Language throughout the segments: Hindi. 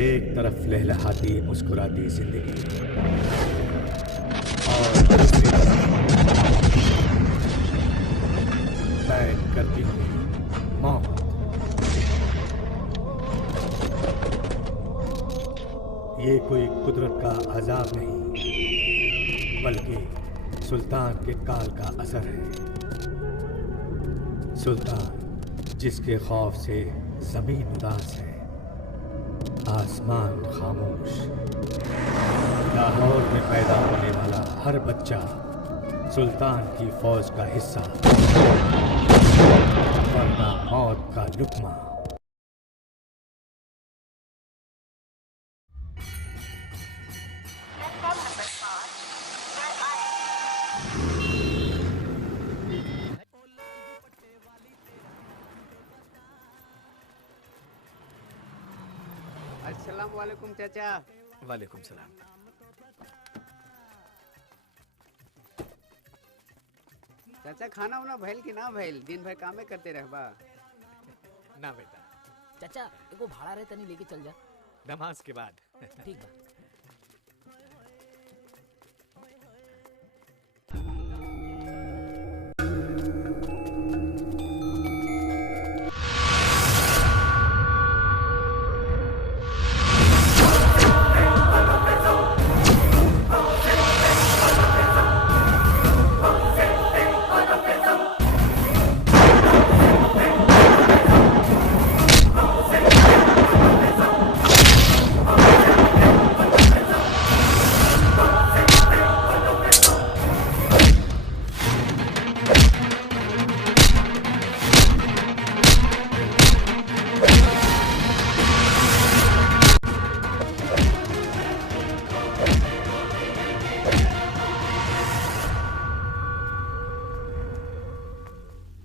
एक तरफ लहलहाती मुस्कुराती जिंदगी और दूसरी तरफ बैठ करती हुई मौत। ये कोई कुदरत का अजाब नहीं, बल्कि सुल्तान के काल का असर है। सुल्तान जिसके खौफ से जमीन उदास है, आसमान खामोश। लाहौर में पैदा होने वाला हर बच्चा सुल्तान की फौज का हिस्सा, वरना मौत का लुकमा। अस्सलाम वालेकुम चाचा। वालेकुम सलाम। चाचा खाना उना भइल कि ना भइल? दिन भर कामे करते रहबा। ना बेटा, चाचा एगो भाड़ा रहे तनी लेके चल जा। नमाज के बाद। ठीक बा।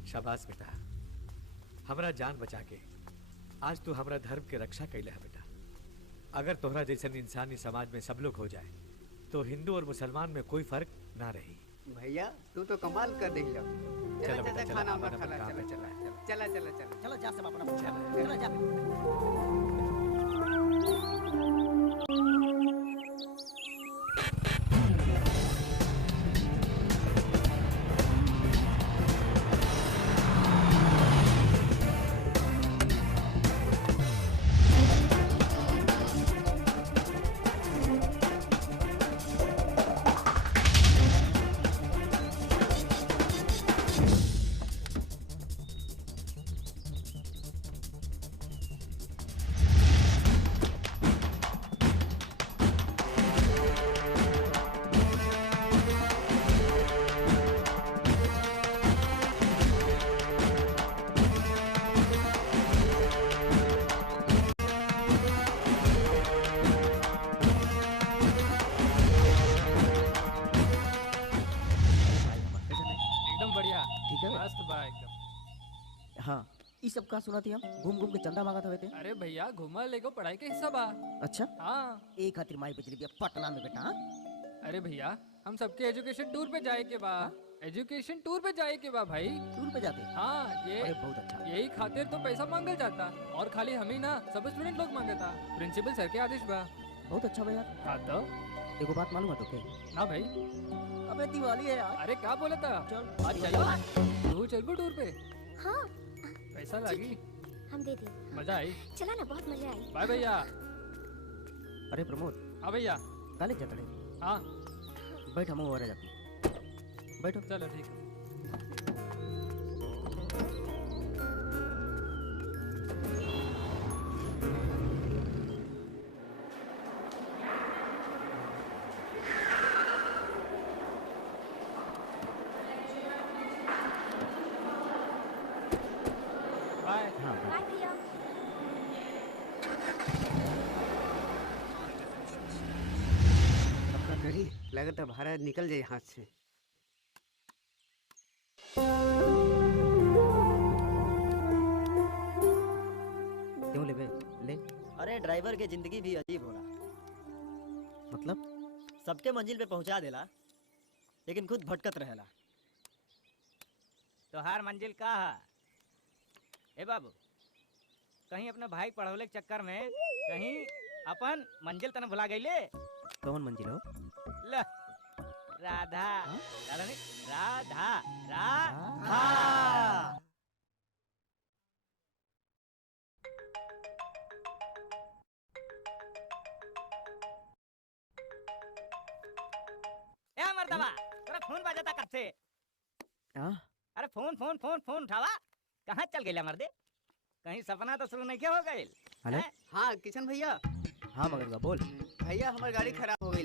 शाबाश बेटा, हमरा जान बचा के आज तू हमरा धर्म के रक्षा कैले है बेटा। अगर तोहरा जैसन इंसानी समाज में सब लोग हो जाए तो हिंदू और मुसलमान में कोई फर्क ना रही। भैया तू तो कमाल कर देहिला। चलो बेटा, चाचा चलो, खाना अपन उना अपन खाला। काम चला में चला चला चला चला। चलो जा सब अपना चलो। चलो जा। एकदम बढ़िया। ठीक है। मस्त बा एकदम। हाँ, ई सब का सुना थी हम घूम घूम के चंदा मांगत हवे थे। अरे भैया घूमल एगो पढ़ाई के हिस्सा बा। अच्छा, हाँ। एक खातिर माई बेचली बिया पटना में बेटा। हाँ? अरे भैया हम सबके एजुकेशन टूर पे जाए के बा। एजुकेशन टूर पे जाए के बा भाई। टूर पे जाते। हाँ अरे ये बहुत अच्छा। यही खातिर तो पैसा मांगल जाता और खाली हम ही ना सब स्टूडेंट लोग मांगता। प्रिंसिपल सर के आदेश बा। बहुत अच्छा भैया। हाँ तो एगो बात मालूम है तोके? ना भाई। अबे दिवाली है यार। अरे क्या बोला था? चल आज चलो तू चल टूर पे। हाँ पैसा लगी। हम दे दें। मजा आई। चला ना, बहुत मजा आई। बाय भैया। अरे प्रमोद, हाँ भैया। कॉलेज जाता रे? हाँ बैठ, हम और जाती। बैठो। चलो ठीक है। बाय। हाँ बैठ। बाय भैया। अब का करी? लगता है भाड़ा निकल जाए हाथ से। क्यों ले बे? ले। अरे ड्राइवर के जिंदगी भी अजीब होला। मतलब? सबके मंजिल पे पहुंचा देला लेकिन खुद भटकत रहेला। तोहार मंजिल का है? ए बाबू, कहीं अपने भाई पढ़ौले के चक्कर में कहीं अपन मंजिल तने भुला गईले। कौन मंजिल हो? ल राधा। राधा नहीं, राधा राधा। हाँ। ए मर्दबा, तेरा फोन बजाता कब से? हाँ? अरे फोन फोन फोन फोन उठावा। कहाँ चल गया मर्दे? कहीं सपना तो शुरू नहीं क्या हो गए? हेलो? हाँ किशन भैया। हाँ मगर बोल। भैया हमार गाड़ी खराब हो गई,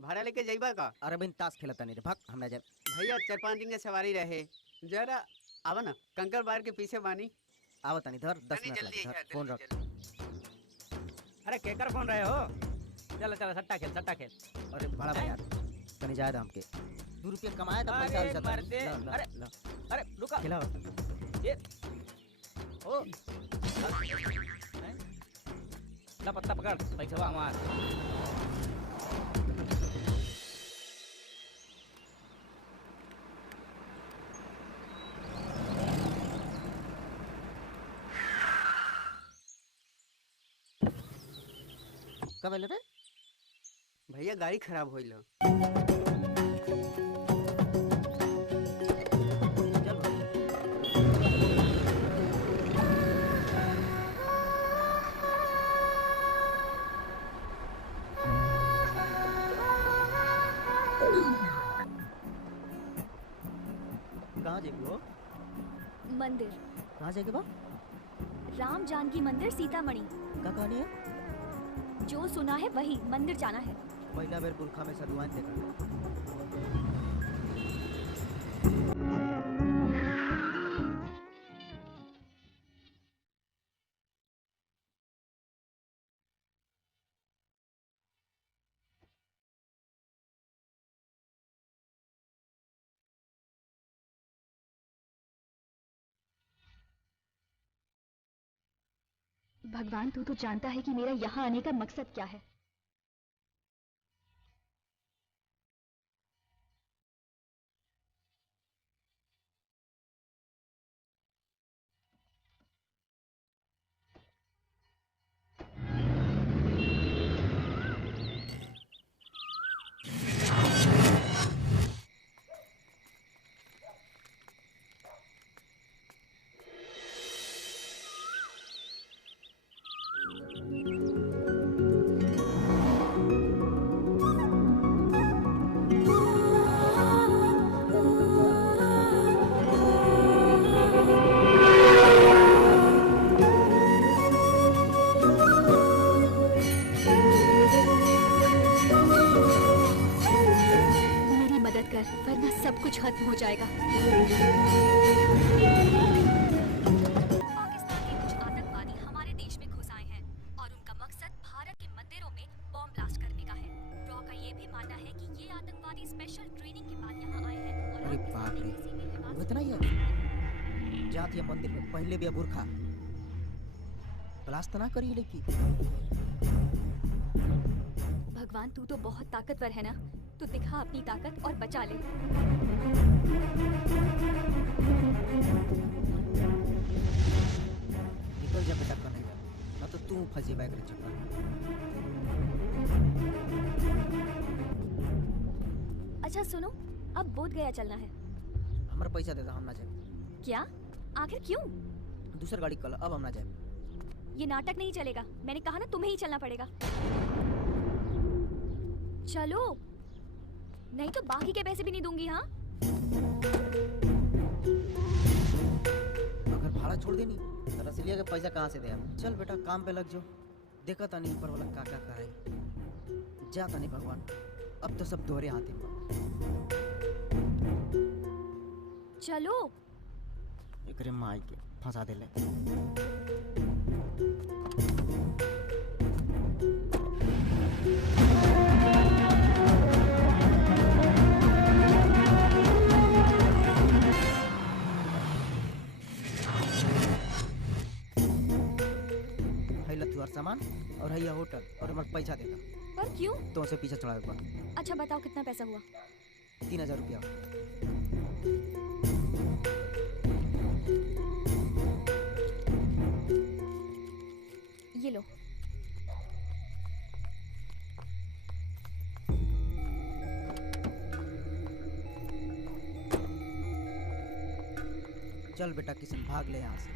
भाड़ा लेके जाइबा का? अरे बिन ताश खेलता नहीं रे, भाग हमरा जाए। भैया 4-5 दिन के सवारी रहे, जरा आवा ना, कंकर बार के पीछे बानी। आवत नहीं धर 10 तनी मिनट जल्दी लगे है, फोन रख। अरे केकर फोन रहे हो? चलो चलो सट्टा खेल सट्टा खेल। अरे बड़ा भाई यार कहीं जाए हमके 2 रुपया कमाया था पैसा अरे वैसा मर्दे, अरे अरे रुका खिलाओ। ये ओ हैं? ला पत्ता पकड़, पैसा हमार। कब बोले रे? भैया गाड़ी खराब होइल। चल भाई। कहाँ जाएगी वो? मंदिर, कहाँ जाएगी बा? राम जानकी मंदिर सीतामढ़ी। क्या कहानी है? जो सुना है वही, मंदिर जाना है। पहला बेर बुरखा में सदुआन देखा। भगवान तू तो जानता है कि मेरा यहाँ आने का मकसद क्या है। वरना सब कुछ खत्म हो जाएगा। पाकिस्तान के कुछ आतंकवादी हमारे देश में घुस आए हैं और उनका मकसद भारत के मंदिरों में बॉम्ब ब्लास्ट करने का है। रॉ का ये भी मानना है कि ये आतंकवादी स्पेशल ट्रेनिंग के बाद यहाँ आए हैं और अरे बाप रे, इतना ही है? जाती है मंदिर में पहले भी बुरखा ब्लास्ट ना करी लेकिन। भगवान तू तो बहुत ताकतवर है ना, तो दिखा अपनी ताकत और बचा ले। निकल जा बेटा कन्हैया, ना तो तू फंसी बैग रे चक्कर। अच्छा सुनो, अब बोध गया चलना है। हमारा पैसा दे दो, हम ना जाए। क्या? आखिर क्यों? दूसर गाड़ी कल, अब हम ना जाए। ये नाटक नहीं चलेगा, मैंने कहा ना तुम्हें ही चलना पड़ेगा। चलो, नहीं तो बाकी के पैसे भी नहीं दूंगी। हाँ, अगर भाड़ा छोड़ देनी तो रसीलिया के पैसा कहाँ से दे? चल बेटा काम पे लग जाओ, देखा था नहीं ऊपर वाला क्या क्या करे। जाता नहीं भगवान, अब तो सब दोहरे हाथ हैं। चलो। एकरे माई के फंसा दे ले। सामान और हैया होटल और हमारे पैसा देगा। पर क्यों? तो उसे पीछे चढ़ा देगा। अच्छा बताओ कितना पैसा हुआ? 3000 रुपया। ये लो। चल बेटा किशन भाग ले यहाँ से।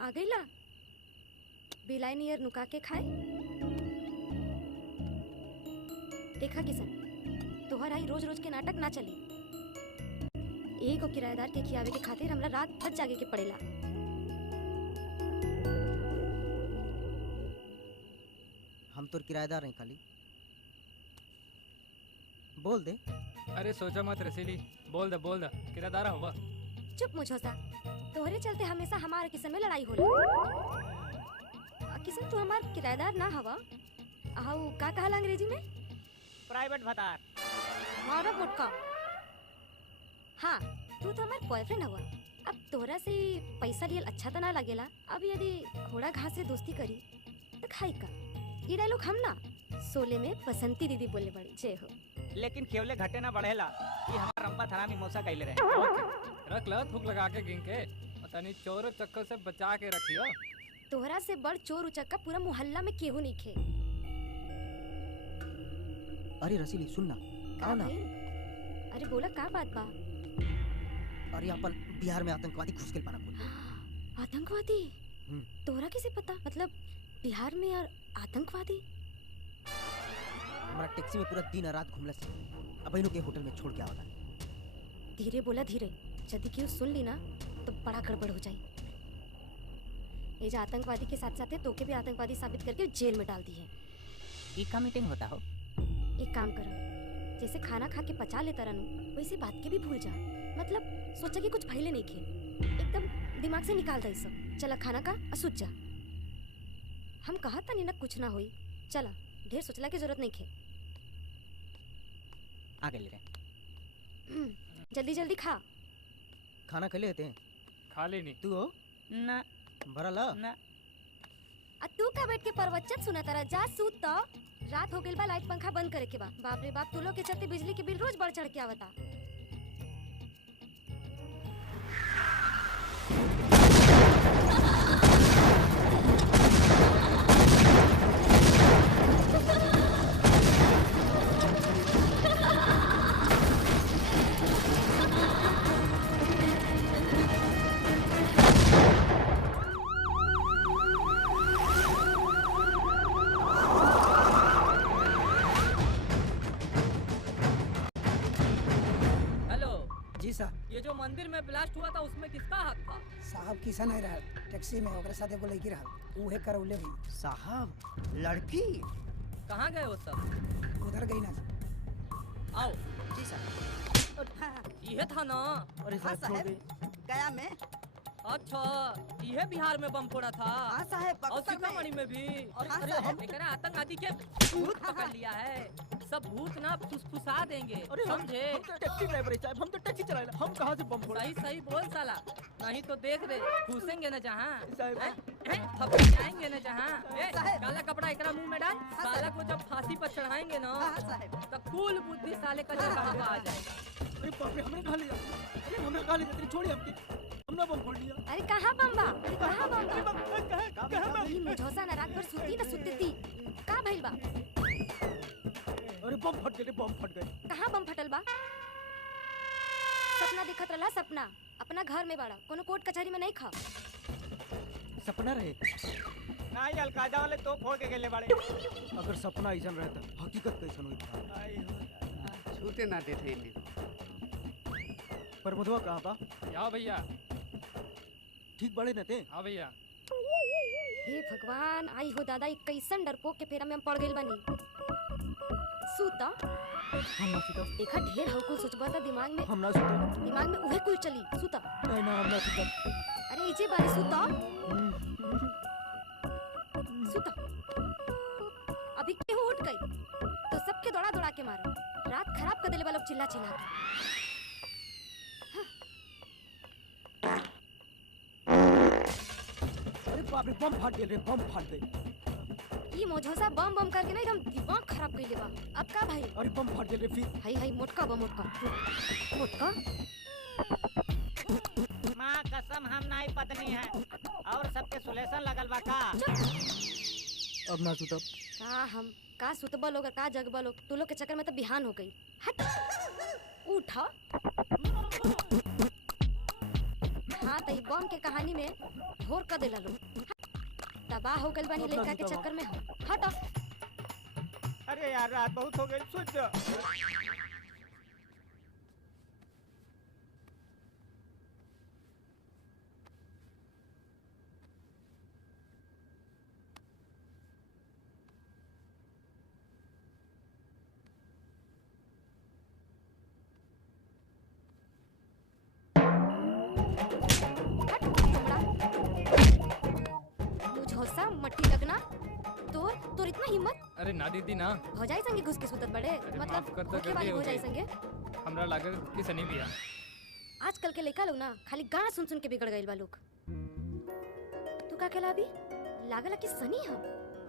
आ गईला बिलाई नियर नुका के खाए। देखा किशन तोहर आई रोज रोज के नाटक ना चली। एगो किराएदार के खियावे के खातिर हमरा रात भर जागे के पड़ेला। हम तो किराएदार नहीं खाली बोल दे। अरे सोचा मत रसीली, बोल दे किराएदार हुआ। चुप मुझोसा, तोहरे चलते हमेशा हमारे किशन में लड़ाई होला। किशन तू हमार किराएदार ना हवा। आहू का कहला अंग्रेजी में? प्राइवेट भतार। मारा गुटका। हाँ तू तो हमार बॉयफ्रेंड हवा। अब तोहरा से पैसा लियल अच्छा तो ना लगेला। अब यदि घोड़ा घास से दोस्ती करी तो खाई का। ये डायलॉग हम ना सोले में बसंती दीदी बोले बड़ी। जय हो। लेकिन केवले घटे ना बढ़ेला। ये हमार रंपा थरामी मौसा कहले रहे। रख ला थूक लगा के गिन के, तनी चोर चक्कर से बचा के रखियो। तोहरा से बड़ चोर उचक्का पूरा मोहल्ला में केहू नहीं खे। अरे रसीली सुन ना, आओ ना। अरे बोला का बात बा? अरे अपन बिहार में आतंकवादी घुस गए पाना बोल। आतंकवादी? तोहरा कैसे पता? मतलब बिहार में और आतंकवादी? हमारा टैक्सी में पूरा दिन और रात घूमला से अब इन्हों के होटल में छोड़ के आवता। धीरे बोला धीरे, यदि क्यों सुन ली ना तो बड़ा गड़बड़ हो जाए। ये जो आतंकवादी के साथ साथ है तो के भी आतंकवादी साबित करके जेल में डाल दी है। एक का मीटिंग होता हो। एक काम करो, जैसे खाना खा के पचा लेता रहूं वैसे बात के भी भूल जा। मतलब सोचा कि कुछ भइले नहीं खे, एकदम दिमाग से निकाल दे सब। चला खाना का असुच जा। हम कहा था नहीं ना कुछ ना होई। चला ढेर सोचला की जरूरत नहीं खे। आगे ले रहे। जल्दी जल्दी खा। खाना खा लेते हैं। खाली नहीं तू हो ना भरा ला ना। आ तू का बैठ के प्रवचन सुना तारा? जा सूत तो। रात हो गइल बा, लाइट पंखा बंद करे के बा। बाप रे बाप, तू लोग के चलते बिजली के बिल रोज बढ़ चढ़ के आवता। ये जो मंदिर में ब्लास्ट हुआ था उसमें किसका हाथ था? साहब किसा नहीं रहा टैक्सी में ओकरे साथे बोले की रहा उहे करौले भी। साहब लड़की कहाँ गए वो सब? उधर गई ना। आओ। जी साहब। ये था ना? अरे साहब छोड़ दे। गया में। अच्छा ये बिहार में बम फोड़ा था? हाँ साहब। और सीतामढ़ी में भी? अरे हम एकरा आतंकवादी के भूत पकड़ लिया है। सब भूत ना फुसफुसा देंगे। समझे? हम तो टैक्सी ड्राइवर है, हम तो टैक्सी चला रहे, हम कहाँ से बम फोड़ा? सही सही बोल साला, नहीं तो देख रे घुसेंगे न जहाँ साहब जाएंगे न जहाँ। काला कपड़ा एकरा मुंह में डाल। साला को जब फांसी पर चढ़ाएंगे ना तो कुल बुद्धि साले का जगह आ जाएगा। अरे बाप रे हमने कहा लिया, अरे हमने कहा लिया, तेरी छोड़ी हमकी, हमने बम फोड़ लिया। अरे कहाँ बम बा? अरे कहाँ बम बा? ये मुझौसा ना रात भर सुती ना सुती थी। का भइल बा? अरे बम फट गए, बम फट गए। कहाँ बम फटल बा? सपना देखत रहला? सपना अपना घर में बाड़ा, कोनो कोर्ट कचहरी में नहीं खा। सपना रहे नहीं अलकायदा वाले तो फोड़ के गेले बाड़े। अगर सपना ऐसा रहता हकीकत कैसन होता? छूटे ना देते इन्हें। पर मधुआ कहाँ बा? या भैया ठीक बड़े न थे? हाँ भैया। हे भगवान, आई हो दादा, एक कैसन डरपोक के फेरा में हम पड़ गइल बानी। सूता हम ना सुता। देखा ढेर हो कुल सोचबा था दिमाग में। हम ना सुता। दिमाग में उहे कुल चली। सूता नहीं ना हम ना सुता। अरे अरे इजे बारी सुता सुता। अभी केहू उठ गई तो सबके दौड़ा दौड़ा के मारो। रात खराब कर देले वालों चिल्ला चिल्ला के। अरे बाप रे, बम फाट गए, बम फाट गए। ई मोझोसा बम बम करके ना एकदम दिमाग खराब कइले बा। अब का भाई? अरे बम फाट गए फिर। हाय हाय मोटका बा मोटका। मोटका माँ कसम हम नाई पत्नी है और सबके सुलेशन लगल बा का। अब ना सुतब। का सुतबा लोग का जगबा लोग तू लोग के चक्कर में तो बिहान हो गई। हट उठा। हाँ तो बम के कहानी में ढोर कर देला लोग। तबाह हो गइल बानी लड़का के चक्कर में। हट। अरे यार रात बहुत हो गई, सोच जा। मट्टी लगना तोर इतना हिम्मत। अरे ना दीदी ना, हो जाए संगे घुस के सुतत बड़े। मतलब भूखे वाली हो जाए संगे। हमरा लागत कि सनी बिया। आजकल के लड़का लोग ना खाली गाना सुन सुन के बिगड़ गइल बा लोग। तू का कहला अभी? लागला कि सनी है।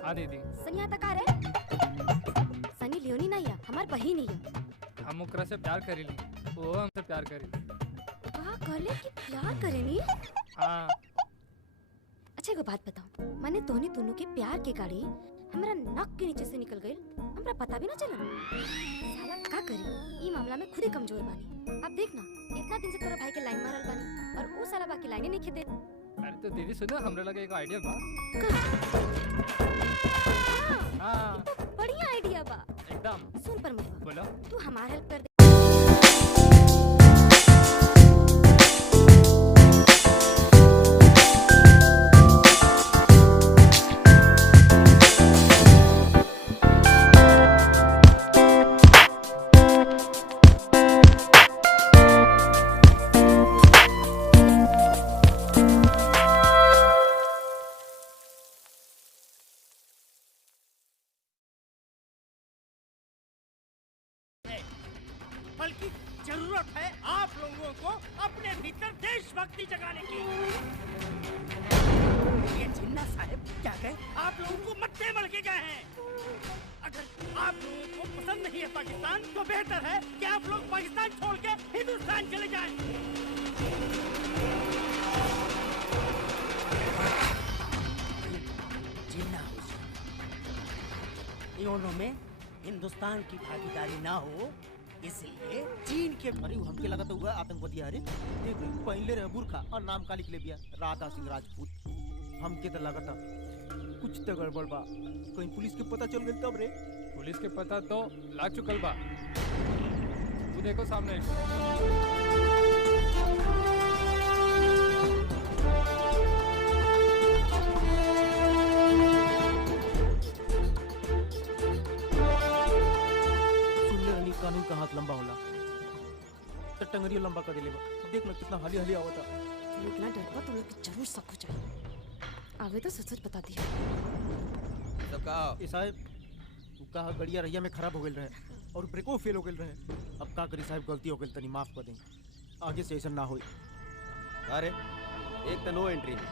हां दीदी। सनी आता का रे? सनी लियोनी नहीं है, हमार बहिन ही है। हम ओकरा से प्यार करेली, वो हमसे प्यार करेली। का कहले कि प्यार करेनी? हां। अच्छा एगो बात बताओ, माने तोहनी दोनों के प्यार के गाड़ी हमरा नक के नीचे से निकल गई, हमरा पता भी ना चला। साला का करी? ई मामला में खुद ही कमजोर बानी। अब देख ना, इतना दिन से तोरा भाई के लाइन मारल बानी और वो साला बाकी लाइने नहीं खेदे। अरे तो दीदी सुनो, हमरा लगे एक आइडिया बा। हां तो बढ़िया आइडिया बा एकदम। सुन पर मत बोलो। तू हमार हेल्प कर दे। बल्कि जरूरत है आप लोगों को अपने भीतर देशभक्ति जगाने की। ये जिन्ना साहब क्या कहे? आप लोगों को मट्टे मल के गए हैं। अगर आप लोगों को पसंद नहीं है पाकिस्तान तो बेहतर है कि आप लोग पाकिस्तान छोड़ के हिंदुस्तान चले जाएं। जिन्ना दोनों में हिंदुस्तान की भागीदारी ना हो, इसलिए चीन के। अरे हमके लगा तो हुआ आतंकवादी। अरे देख पहले रहे बुरखा और नाम का लिख ले बिया राधा सिंह राजपूत। हमके तो लगा था कुछ तो गड़बड़ बा, कहीं पुलिस के पता चल गई तब रे। पुलिस के पता तो लाग चुकल बा। तू देखो सामने। कानून का हाथ लंबा होला तो टंगरियो लंबा कर देले बा। देख ना कितना हाली हाली आवता। तू लोग ना डरबा, तू लोग के जरूर सब कुछ चाहिए। आवे तो सच सच बता दिया। तो का ए साहब तू कहा गड़िया रैया में खराब हो गेल रहे और ब्रेको फेल हो गेल रहे। अब का करी साहब, गलती हो गेल, तनी माफ कर दे, आगे से ऐसा ना होई। अरे एक तो नो एंट्री में,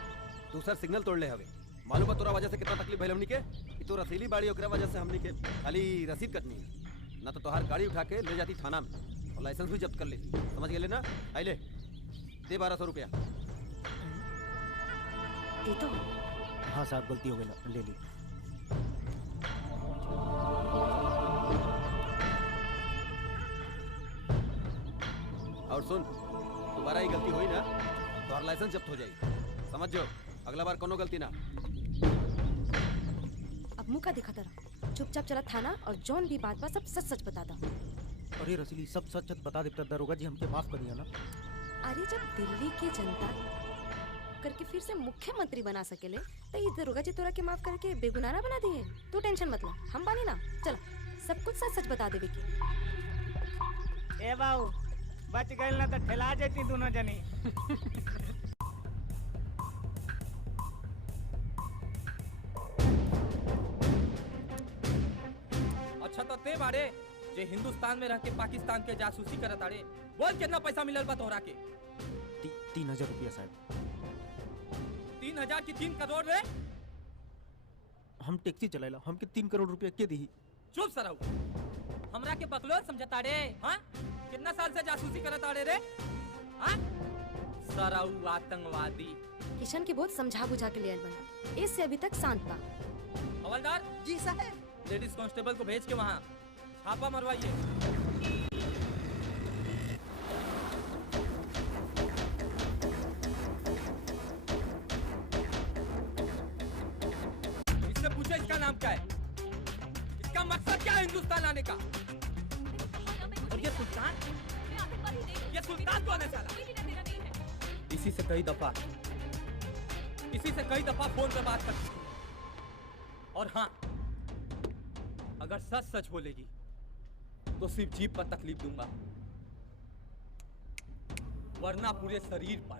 दूसरा सिग्नल तोड़ ले हवे। मालूम बा तोरा वजह से कितना तकलीफ भइल हमनी के। कि तो रसीली बाड़ी ओकरा वजह से हमनी के खाली रसीद कटनी है ना, तो तोहार गाड़ी उठा के ले जाती थाना में और लाइसेंस भी जब्त कर लेती। समझ गए ना? आई ले दे 1200 रुपया। दे दो। हाँ साहब गलती हो गई, ले ली। और सुन, दोबारा ही गलती हुई ना तो हर लाइसेंस जब्त हो जाएगी। समझ जो, अगला बार कोनो गलती ना। अब मुंह का दिखा तेरा, चुपचाप चला थाना और जौन भी बात बा सब सच सच बता दा। अरे रसीली सब सच सच बता देता दरोगा जी, हमके माफ करिए ना। अरे जब दिल्ली की जनता करके फिर से मुख्यमंत्री बना सकेले तो ये दरोगा जी तोरा के माफ करके बेगुनाह ना बना दिए। तू टेंशन मत ला, हम बानी ना। चल सब कुछ सच सच बता देवे की। ए बाबू बच गइल ना तो ठेला जेती दोनों जनी। बाड़े जे हिंदुस्तान में रह के पाकिस्तान के जासूसी करत आड़े? बोल कितना पैसा मिलल बा तोहरा के? 3000 रुपया साहब। 3000 की 3 करोड़ रे? हम टैक्सी चलाइला, हमके 3 करोड़ रुपया के दी? चुप सराऊ, हमरा के बकलोल समझता रे? हाँ, कितना साल से जासूसी करत आड़े रे? हाँ, सराऊ आतंकवादी। किशन के बहुत समझा बुझा के लिए बना, इससे अभी तक शांत बा। हवलदार जी साहब, लेडीज कांस्टेबल को भेज के वहाँ छापा मरवाइए। इससे पूछो इसका नाम क्या है, इसका मकसद क्या है हिंदुस्तान आने का? और ये सुल्तान कौन है साला? इसी से कई दफा फोन पर बात कर चुकी हूं। और हाँ, अगर सच सच बोलेगी तो सिर्फ जीभ पर तकलीफ दूंगा, वरना पूरे शरीर पर।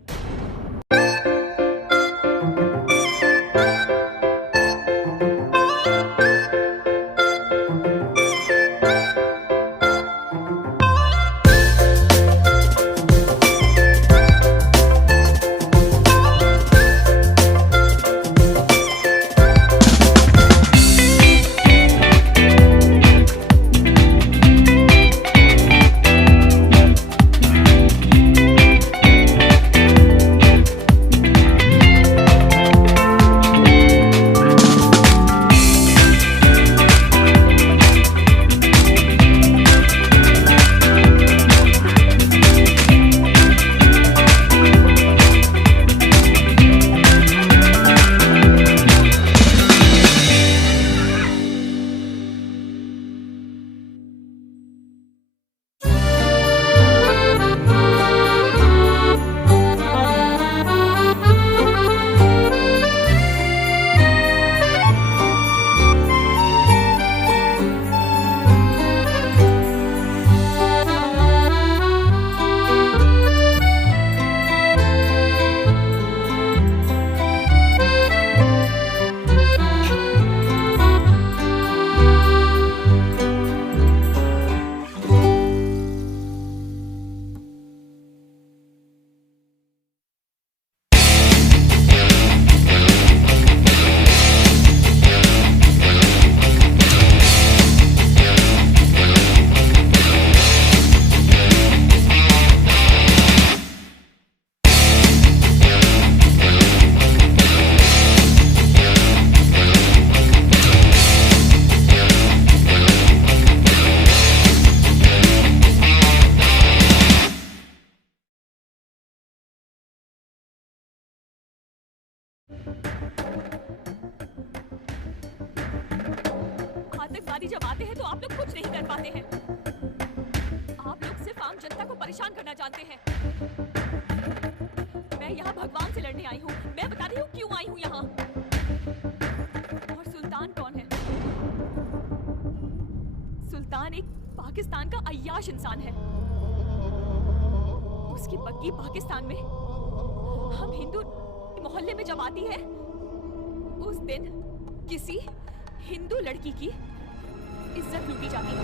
आतंकवादी जब आते हैं तो आप लोग कुछ नहीं कर पाते हैं। आप लोग सिर्फ आम जनता को परेशान करना जानते हैं। मैं यहाँ भगवान से लड़ने आई हूँ। मैं बता रही हूँ क्यों आई हूँ यहाँ। और सुल्तान कौन है? सुल्तान एक पाकिस्तान का अय्याश इंसान है। उसकी बग्गी पाकिस्तान में हम हिंदू मोहल्ले में जब आती है, उस दिन किसी हिंदू लड़की की इज्जत लूटी जाती है।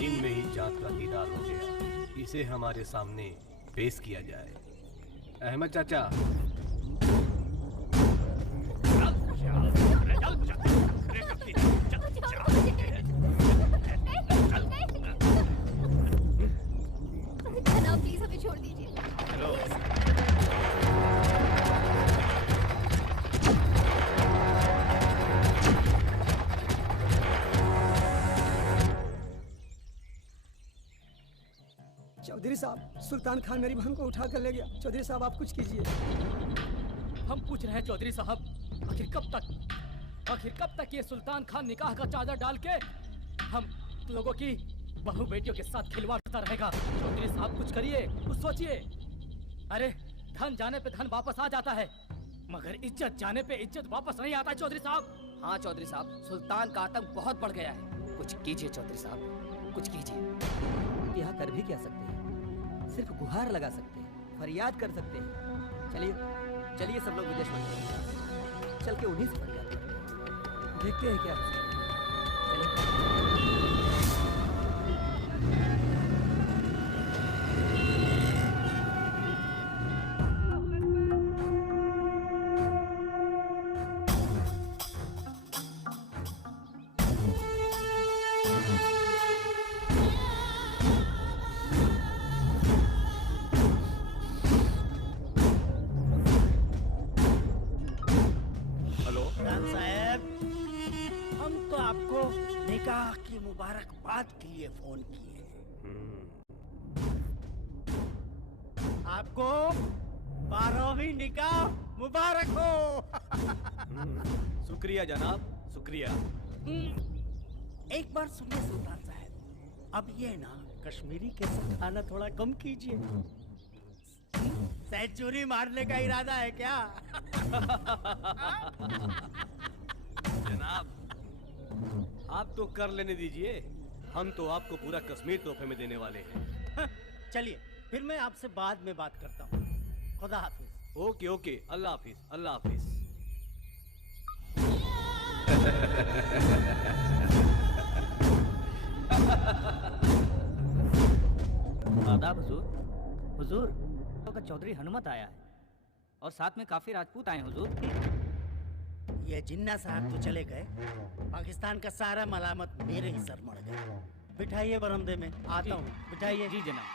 दिन में ही चाँद का दीदार हो गया। इसे हमारे सामने पेश किया जाए। अहमद चाचा, जनाब प्लीज हमें छोड़ दीजिए। चौधरी साहब, सुल्तान खान मेरी बहन को उठा कर ले गया। चौधरी साहब आप कुछ कीजिए। हम पूछ रहे हैं चौधरी साहब, आखिर कब तक ये सुल्तान खान निकाह का चादर डाल के हम लोगों की बहू बेटियों के साथ खिलवाड़ करता रहेगा? चौधरी साहब कुछ करिए, कुछ सोचिए। अरे धन जाने पे धन वापस आ जाता है, मगर इज्जत जाने पे इज्जत वापस नहीं आता चौधरी साहब। हाँ चौधरी साहब, सुल्तान का आतंक बहुत बढ़ गया है। कुछ कीजिए चौधरी साहब, कुछ कीजिए। यहाँ कर भी क्या सकते हैं? सिर्फ गुहार लगा सकते हैं, फरियाद कर सकते हैं। चलिए चलिए सब लोग विदेश मंत्री चल के उन्हीं से फरियाद करते हैं। देखते हैं क्या होता है। खान साहब, हम तो आपको निकाह की मुबारकबाद के लिए फोन किए। आपको 12वीं निकाह मुबारक हो। शुक्रिया जनाब, शुक्रिया। एक बार सुनिए सुल्तान साहब, अब ये ना कश्मीरी के साथ खाना थोड़ा कम कीजिए। सेंचुरी मारने का इरादा है क्या? जनाब, आप तो कर लेने दीजिए, हम तो आपको पूरा कश्मीर तोहफे में देने वाले हैं। चलिए फिर मैं आपसे बाद में बात करता हूँ। खुदा हाफिज। ओके ओके, अल्लाह हाफिज, अल्लाह हाफिज। आदाब हुजूर। हुजूर का चौधरी हनुमत आया है और साथ में काफी राजपूत आए हुजूर। ये जिन्ना साहब तो चले गए, पाकिस्तान का सारा मलामत मेरे ही सर मड़ गया। बिठाइए बरामदे में, आता हूँ। बिठाइए। जी जनाब।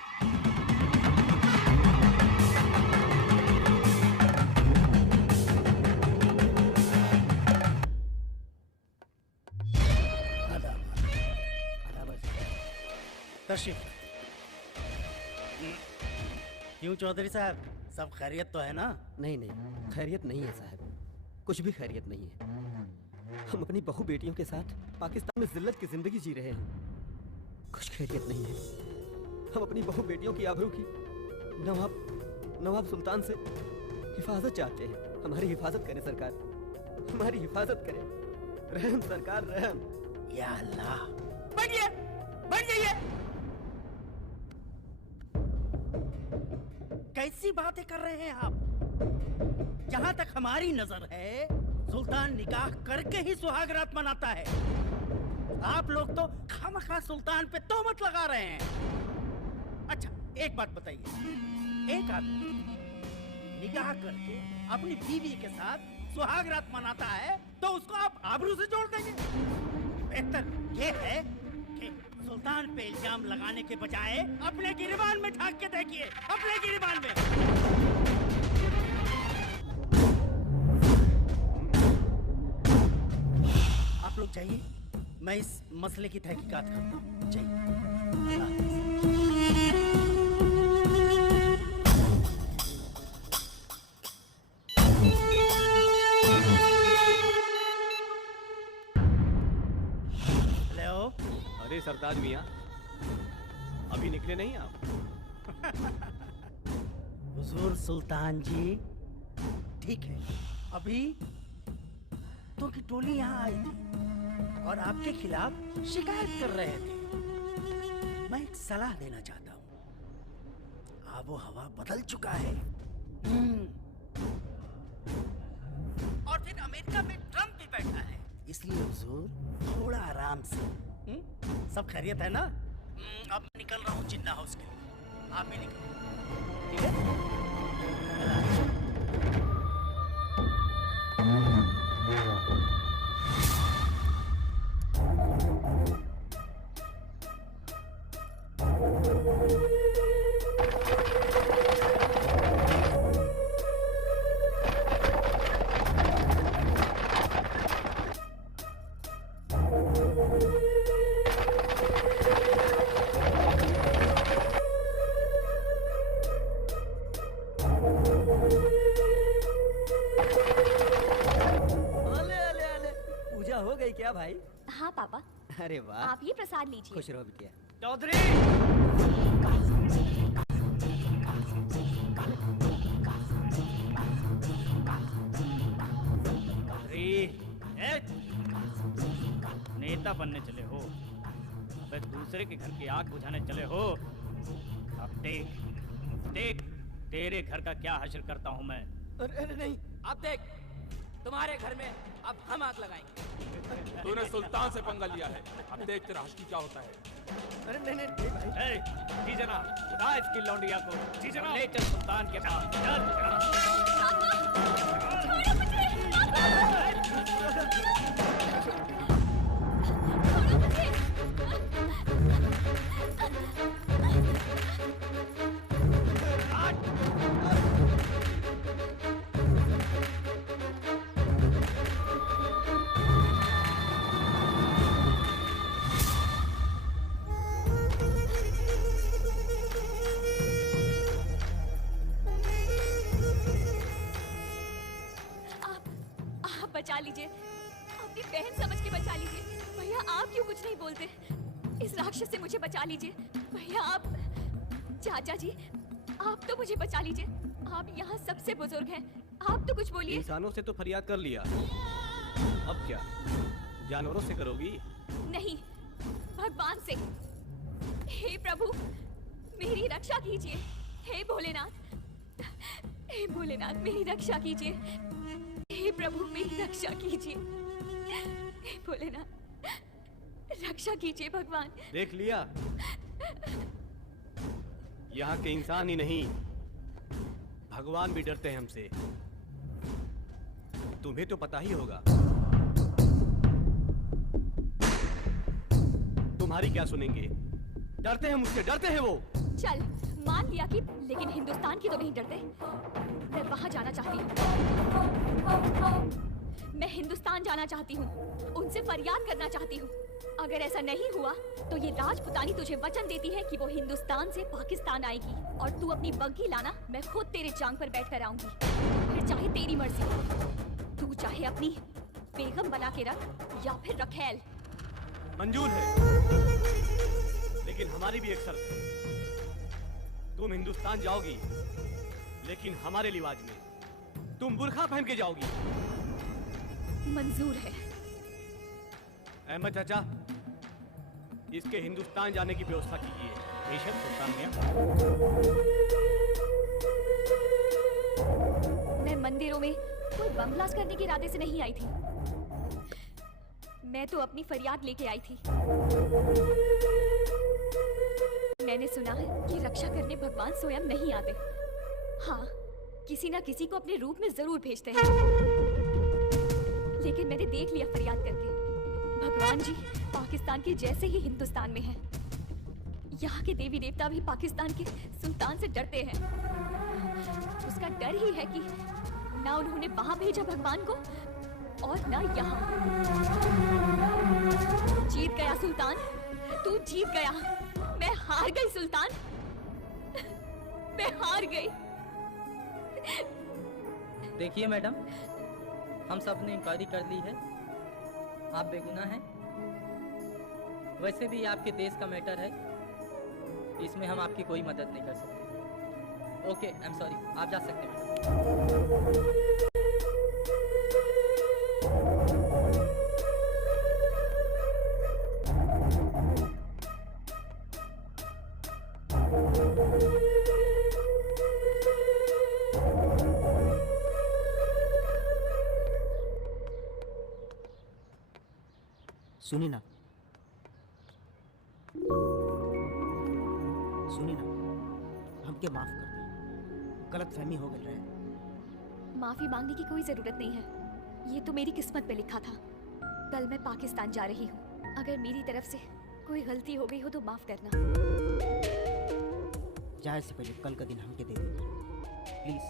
तशरीफ। क्यों चौधरी साहब, सब खैरियत तो है ना? नहीं नहीं, खैरियत नहीं है साहब, कुछ भी खैरियत नहीं है। हम अपनी बहू बेटियों के साथ पाकिस्तान में जिल्लत की जिंदगी जी रहे हैं, कुछ खैरियत नहीं है। हम अपनी बहू बेटियों की आबरू की नवाब सुल्तान से हिफाजत चाहते हैं। हमारी हिफाजत करें सरकार, हमारी हिफाजत करें। रहम सरकार, रहम। या अल्लाह। बैठिए, बैठ जाइए। कैसी बातें कर रहे हैं आप? जहां तक हमारी नजर है, सुल्तान निकाह करके ही सुहागरात मनाता है। आप लोग तो खामखा सुल्तान पे तोहमत लगा रहे हैं। अच्छा एक बात बताइए, एक आदमी निकाह करके अपनी बीवी के साथ सुहागरात मनाता है तो उसको आप आबरू से जोड़ देंगे? बेहतर ये है कि सुल्तान पे इल्जाम लगाने के बजाय अपने गिरबान में झांक के देखिए, अपने गिरबान में। आप लोग जाइए, मैं इस मसले की तहकीकात करता हूँ। जाइए। अरे सरताज मियाँ, अभी निकले नहीं आप? हुजूर सुल्तान जी, ठीक है, अभी तो की टोली यहाँ आई थी और आपके खिलाफ शिकायत कर रहे थे। मैं एक सलाह देना चाहता हूँ। आबो हवा बदल चुका है। और फिर अमेरिका में ट्रम्प भी बैठा है, इसलिए हुजूर थोड़ा आराम से। सब खैरियत है ना? अब मैं निकल रहा हूँ जिन्ना हाउस के लिए, आप भी निकलो, ठीक है? पूजा हो गई क्या भाई? हाँ पापा, अरे वाह, आप ये प्रसाद लीजिए। खुश रहो बिटिया। चौधरी नेता बनने चले हो, अबे दूसरे के घर की आग बुझाने चले हो। अब देख देख तेरे घर का क्या हश्र करता हूँ मैं। अरे नहीं, अब देख तुम्हारे घर में अब हम आग लगाएंगे। तूने सुल्तान से पंगा लिया है, अब देख तेरा हश्र क्या होता है। अरे नहीं भाई। जी जनाब, बता इसकी लौंडिया को। जी जनाब। ले चल सुल्तान के पास, चल। बचा लीजिए, अपनी बहन समझ के बचा लीजिए। भैया आप क्यों कुछ नहीं बोलते? इस राक्षस से मुझे बचा लीजिए भैया। आप चाचा जी, आप तो मुझे बचा लीजिए, आप यहाँ सबसे बुजुर्ग हैं, आप तो कुछ बोलिए। इंसानों से तो फरियाद कर लिया, अब क्या जानवरों से करोगी? नहीं, भगवान से। हे प्रभु मेरी रक्षा कीजिए। हे भोलेनाथ, हे भोलेनाथ मेरी रक्षा कीजिए। हे प्रभु मेरी रक्षा कीजिए। हे भोलेनाथ रक्षा कीजिए भगवान। देख लिया, यहाँ के इंसान ही नहीं भगवान भी डरते हैं हमसे, तुम्हें तो पता ही होगा। तुम्हारी क्या सुनेंगे? डरते हैं मुझसे, डरते हैं वो। चल मान लिया कि, लेकिन हिंदुस्तान की तो नहीं डरते। मैं वहां जाना चाहती हूँ, मैं हिंदुस्तान जाना चाहती हूँ, उनसे फरियाद करना चाहती हूँ। अगर ऐसा नहीं हुआ तो ये राजपुतानी तुझे वचन देती है कि वो हिंदुस्तान से पाकिस्तान आएगी और तू अपनी बग्घी लाना, मैं खुद तेरे जांग पर बैठ कर आऊंगी। फिर चाहे तेरी मर्जी, तू चाहे अपनी बेगम बना के रख या फिर रखेल। मंजूर है, लेकिन हमारी भी एक शर्त है। तुम हिंदुस्तान जाओगी, लेकिन हमारे लिवाज में तुम बुर्खा पहन के जाओगी। मंजूर है। अहमद चाचा, इसके हिंदुस्तान जाने की व्यवस्था कीजिए। बेशक सुल्तान मियां। मैं मंदिरों में कोई बम ब्लास्ट करने के इरादे से नहीं आई थी, मैं तो अपनी फरियाद लेके आई थी। मैंने सुना है कि रक्षा करने भगवान स्वयं नहीं आते, हाँ किसी ना किसी को अपने रूप में जरूर भेजते हैं। लेकिन मैंने देख लिया फरियाद करके, भगवान जी पाकिस्तान के जैसे ही हिंदुस्तान में हैं। यहाँ के देवी देवता भी पाकिस्तान के सुल्तान से डरते हैं। उसका डर ही है कि ना उन्होंने वहां भेजा भगवान को और ना यहाँ। जीत गया सुल्तान, तू जीत गया। मैं हार गई सुल्तान, मैं हार गई। देखिए मैडम, हम सब ने इंक्वायरी कर ली है, आप बेगुनाह हैं। वैसे भी आपके देश का मैटर है, इसमें हम आपकी कोई मदद नहीं कर सकते। ओके, आई एम सॉरी, आप जा सकते हैं। सुनी ना, सुनी ना, हमके माफ कर दे, गलत फहमी हो गई रहे। माफी मांगने की कोई जरूरत नहीं है, ये तो मेरी किस्मत में लिखा था। कल मैं पाकिस्तान जा रही हूँ, अगर मेरी तरफ से कोई गलती हो गई हो तो माफ करना। जाए से पहले कल का दिन हमके दे दे प्लीज।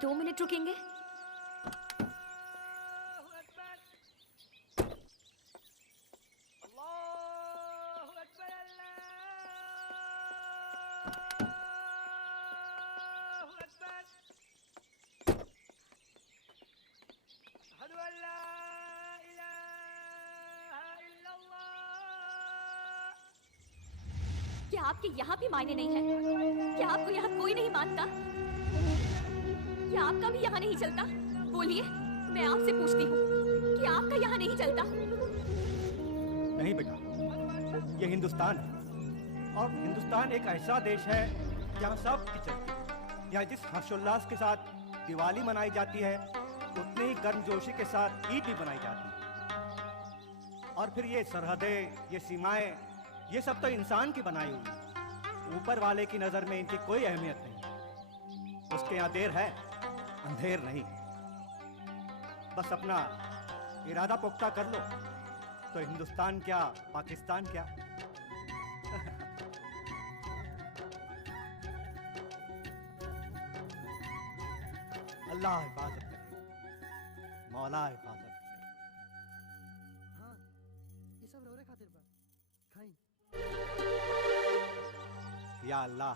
दो मिनट रुकेंगे? क्या आपके यहाँ भी मायने नहीं है? क्या आपको यहाँ कोई नहीं मानता? क्या आपका भी यहाँ नहीं चलता? बोलिए, मैं आपसे पूछती हूँ कि आपका यहाँ नहीं चलता? नहीं बेटा, ये हिंदुस्तान है और हिंदुस्तान एक ऐसा देश है जहाँ सब की चलती है। यहाँ जिस हर्षोल्लास के साथ दिवाली मनाई जाती है उतनी ही गर्मजोशी के साथ ईद भी मनाई जाती है। और फिर ये सरहदें, ये सीमाएं, ये सब तो इंसान की बनाई हुई है। ऊपर वाले की नजर में इनकी कोई अहमियत नहीं। उसके यहाँ देर है, अंधेर नहीं। बस अपना इरादा पुख्ता कर लो तो हिंदुस्तान क्या, पाकिस्तान क्या। अल्लाह हिफाजत करे, मौला हिफाजत करे। हाँ, ये सब रोरे खातिर बा, खाई। या अल्लाह।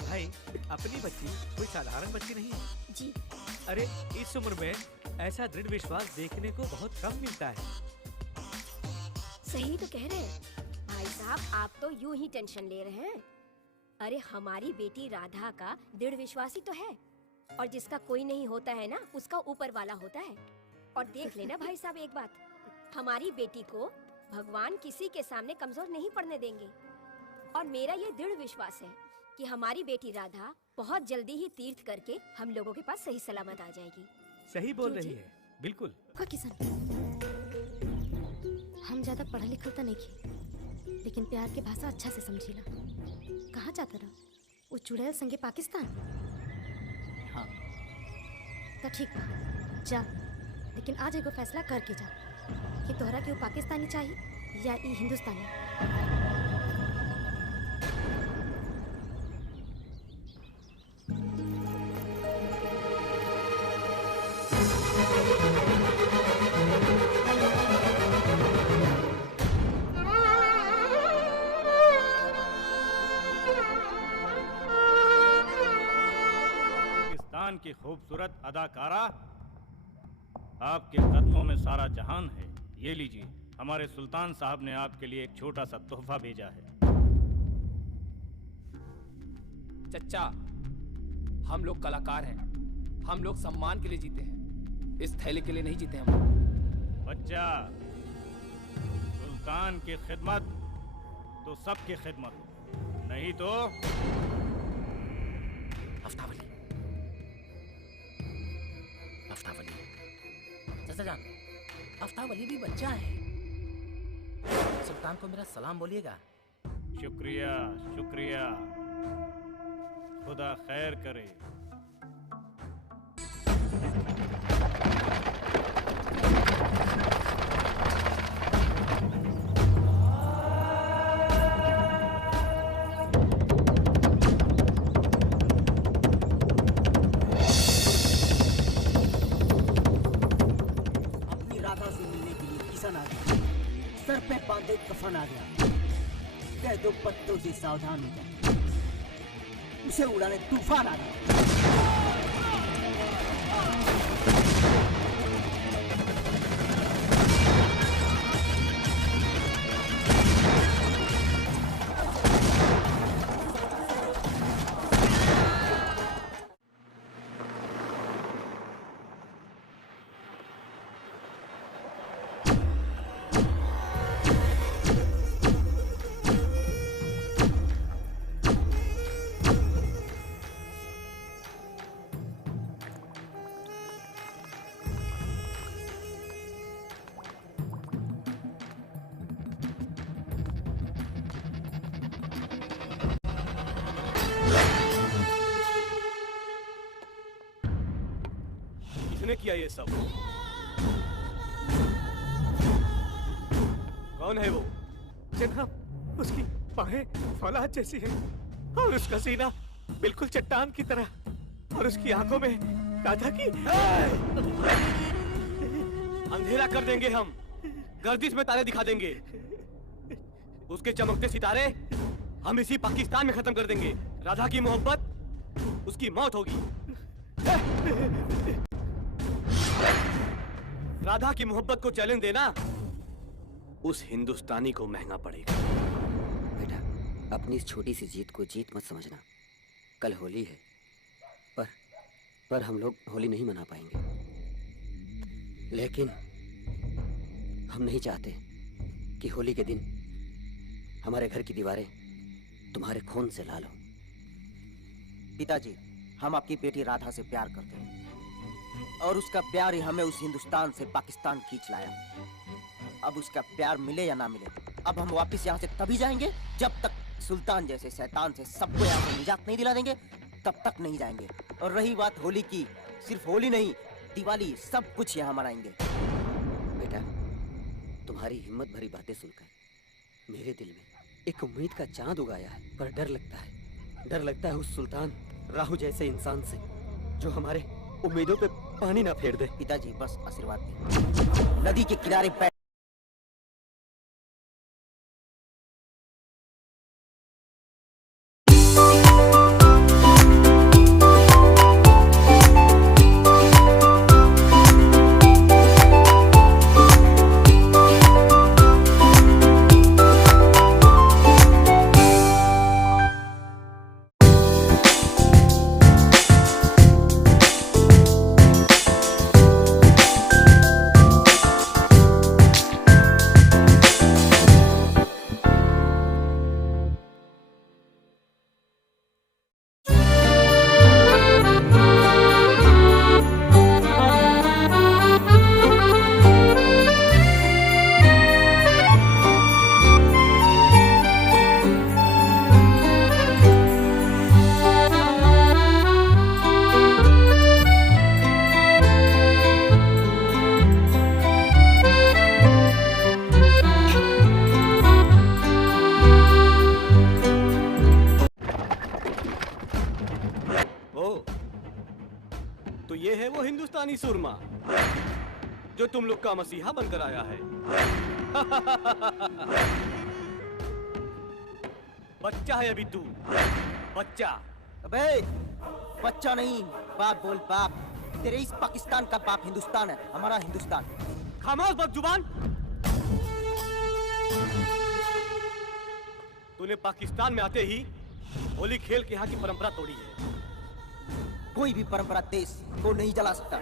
भाई, अपनी बच्ची कोई साधारण बच्ची नहीं है जी। अरे इस उम्र में ऐसा दृढ़ विश्वास देखने को बहुत कम मिलता है। सही तो कह रहे हैं भाई साहब, आप तो यूं ही टेंशन ले रहे हैं। अरे हमारी बेटी राधा का दृढ़ विश्वास ही तो है, और जिसका कोई नहीं होता है ना, उसका ऊपर वाला होता है। और देख लेना भाई साहब एक बात, हमारी बेटी को भगवान किसी के सामने कमजोर नहीं पड़ने देंगे। और मेरा ये दृढ़ विश्वास है कि हमारी बेटी राधा बहुत जल्दी ही तीर्थ करके हम लोगों के पास सही सलामत आ जाएगी। सही बोल क्यों रही जी? है, बिल्कुल। का किसान, हम ज्यादा पढ़ा लिखा तो नहीं की, लेकिन प्यार के भाषा अच्छा से समझीला। कहाँ जाता रहा वो चुड़ैल संगे पाकिस्तान? हाँ तो ठीक बा, जा, लेकिन आज एगो फैसला करके जा कि तोहरा के वो पाकिस्तानी चाहिए या ई हिंदुस्तानी। खूबसूरत अदाकारा, आपके कदमों में सारा जहान है। ये लीजिए, हमारे सुल्तान साहब ने आपके लिए एक छोटा सा तोहफा भेजा है। चच्चा, हम लोग कलाकार हैं, हम लोग सम्मान के लिए जीते हैं, इस थैले के लिए नहीं जीते हम। बच्चा, सुल्तान की खिदमत तो सबकी खिदमत, नहीं तो अफ्तावली, अफ्तावली, चाचा जान, अफ्तावली भी बच्चा है। सुल्तान को मेरा सलाम बोलिएगा। शुक्रिया शुक्रिया, खुदा खैर करे। अपनी राधा से मिलने के लिए किसान आ गया, सर पे बांधे कफन आ गया, कह दो पत्तों से सावधान हो जा, उसे उड़ाने तूफान आ गया। किसने किया ये सब? कौन है वो? जनाब, उसकी बाहें फौलाद जैसी हैं और उसका सीना बिल्कुल चट्टान की तरह और उसकी आंखों में राधा की। अंधेरा कर देंगे हम, गर्दिश में तारे दिखा देंगे, उसके चमकते सितारे हम इसी पाकिस्तान में खत्म कर देंगे। राधा की मोहब्बत उसकी मौत होगी। राधा की मोहब्बत को चैलेंज देना उस हिंदुस्तानी को महंगा पड़ेगा। बेटा, अपनी इस छोटी सी जीत को जीत मत समझना। कल होली है, पर हम लोग होली नहीं मना पाएंगे। लेकिन हम नहीं चाहते कि होली के दिन हमारे घर की दीवारें तुम्हारे खून से लाल हो। पिताजी, हम आपकी बेटी राधा से प्यार करते हैं और उसका प्यार ही हमें उस हिंदुस्तान से पाकिस्तान खींच लाया। अब उसका प्यार मिले या ना मिले, अब हम वापस यहाँ से तभी जाएंगे जब तक सुल्तान जैसे शैतान से सबको यहाँ से निजात नहीं दिला देंगे, तब तक नहीं जाएंगे। और रही बात होली की, सिर्फ होली नहीं, दिवाली, सब कुछ यहाँ मनाएंगे। बेटा, तुम्हारी हिम्मत भरी बातें सुनकर मेरे दिल में एक उम्मीद का चांद उगाया है। पर डर लगता है उस सुल्तान राहु जैसे इंसान से जो हमारे उम्मीदों पे पानी ना फेर दे। पिताजी, बस आशीर्वाद दें। नदी के किनारे बैठ हिंदुस्तानी सुरमा जो तुम लोग का मसीहा बनकर आया है। बच्चा है अभी तू, बच्चा। अबे बच्चा नहीं, बाप बोल बाप। तेरे इस पाकिस्तान का बाप हिंदुस्तान है, हमारा हिंदुस्तान। खामोश बदजुबान। तूने पाकिस्तान में आते ही होली खेल के यहाँ की परंपरा तोड़ी है। कोई भी परंपरा देश को नहीं जला सकता।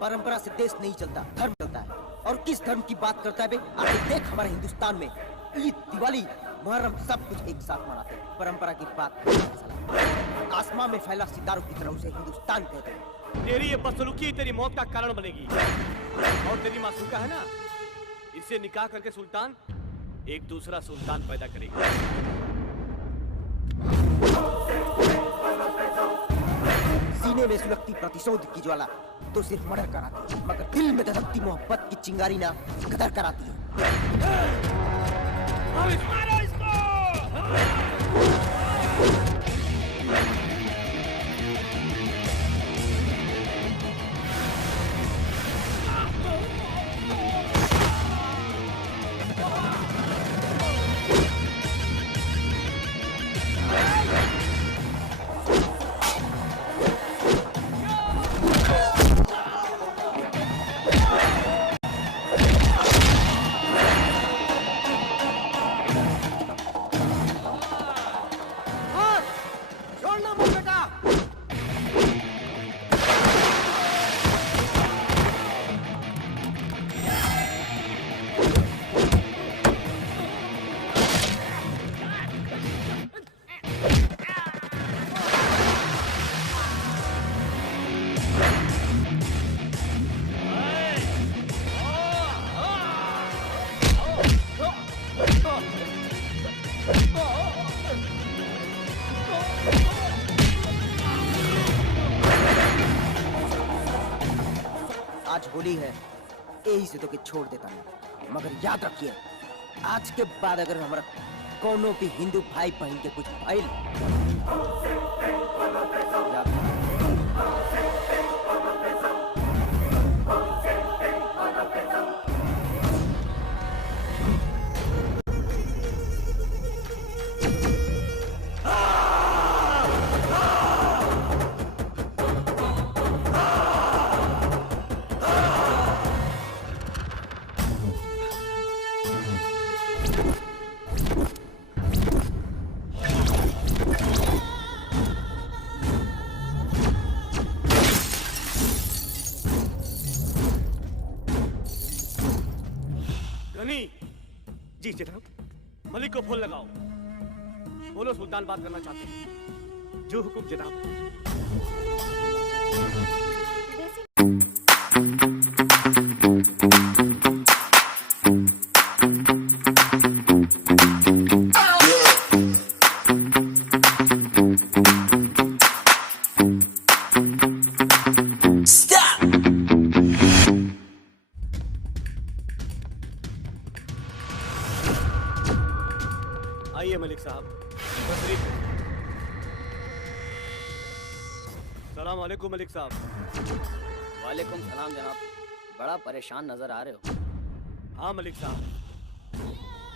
परंपरा से देश नहीं चलता, धर्म चलता है। और किस धर्म की बात करता है बे? आगे देख, हमारे हिंदुस्तान में ईद, दिवाली, मुहर्रम सब कुछ एक साथ मनाते हैं। परंपरा की बात आसमान में फैला सितारों की तरह उसे हिंदुस्तान कहते हैं। तेरी ये बदसलूकी तेरी मौत का कारण बनेगी। और तेरी मासूका है ना, इससे निकाह करके सुल्तान एक दूसरा सुल्तान पैदा करेगा। सीने में सुलगती प्रतिशोध की ज्वाला तो सिर्फ मर्डर कराती है, मगर दिल में धधकती मोहब्बत की चिंगारी ना कदर कराती है। आज होली है, यही से तो के छोड़ देता हूँ, मगर याद रखिए, आज के बाद अगर हमारा कोनो भी हिंदू भाई बहन के कुछ भइल, जी जनाब, मलिक को फोन लगाओ। बोलो सुल्तान बात करना चाहते हैं। जो हुकुम जनाब। आइए मलिक साहब, तशरीफ। सलाम वालेकुम मलिक साहब। वालेकुम सलाम जनाब। बड़ा परेशान नजर आ रहे हो। हाँ मलिक साहब,